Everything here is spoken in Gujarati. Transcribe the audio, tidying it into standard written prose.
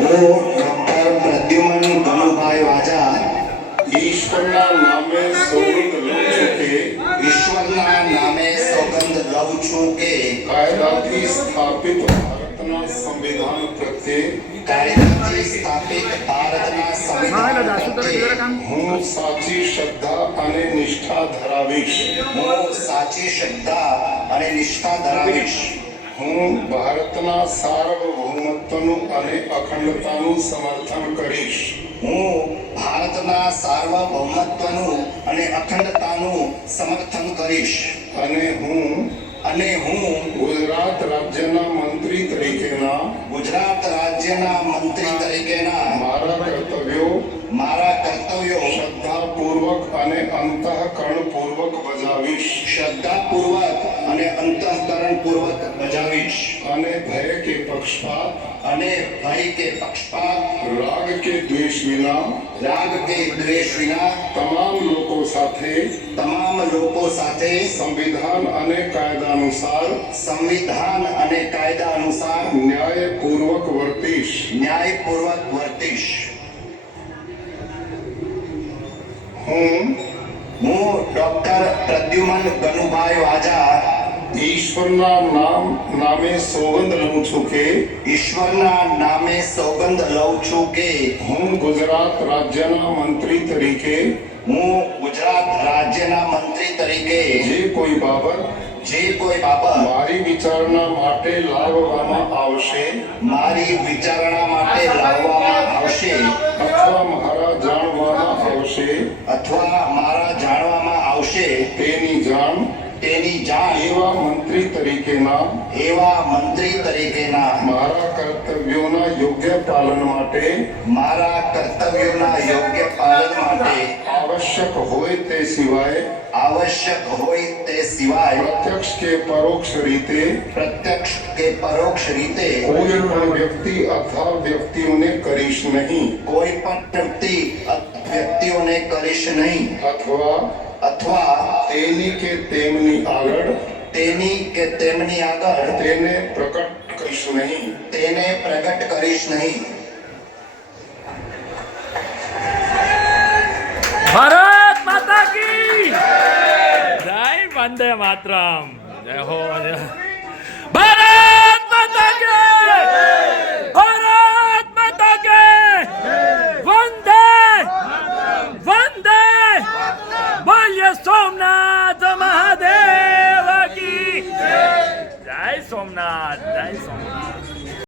હું ડોક્ટર પ્રદ્યુમન ગનુભાઈ વાજા ઈશ્વરના નામે સોગંદ લઉં છું કે ઈશ્વરના નામે સોગંદ લઉં છું કે કાયદાથી સ્થાપિત ભારતના સંવિધાન પ્રત્યે કાયદાથી સ્થાપિત ભારતના સંવિધાન પ્રત્યે હું સાચી શ્રદ્ધા અને નિષ્ઠા ધરાવીશ. હું સાચી શ્રદ્ધા અને નિષ્ઠા ધરાવીશ. હું ભારતના સાર્વભૌમત્વનું અને અખંડતાનું સમર્થન કરીશ. હું ભારતના સાર્વભૌમત્વનું અને અખંડતાનું સમર્થન કરીશ. અને હું હું ગુજરાત રાજ્યના મંત્રી તરીકેના ગુજરાત રાજ્યના મંત્રી તરીકેના મારા કર્તવ્યો શ્રદ્ધાપૂર્વક અને અંતઃકરણપૂર્વક બજાવીશ. શ્રદ્ધાપૂર્વક અને અંતઃકરણપૂર્વક બજાવીશ. અને ભય કે પક્ષપાત રાગ કે દ્વેષ વિના તમામ લોકો સાથે સંવિધાન અને કાયદા અનુસાર ન્યાયપૂર્વક વર્તીશ. હું ડોક્ટર પ્રદ્યુમન ગનુભાઈ વાજા ઈશ્વરના નામે સોગંદ લઉં છું કે ઈશ્વરના નામે સોગંદ લઉં છું કે હું ગુજરાત રાજ્યના મંત્રી તરીકે જે કોઈ બાબત મારી વિચારણા માટે લાવવામાં આવશે અથવા મારા જાણવામાં આવશે તેની જાણ એવા મંત્રી તરીકેના મારા કર્તવ્યોના યોગ્ય પાલન માટે આવશ્યક હોય તે સિવાય પ્રત્યક્ષ કે પરોક્ષ રીતે કોઈ પણ વ્યક્તિ અથવા વ્યક્તિઓને કરીશ નહીં અથવા તેની કે તેમની આગળ તેને પ્રગટ કરીશ નહીં. भारत माता की जय, वंदे मातरम, जय हो जय.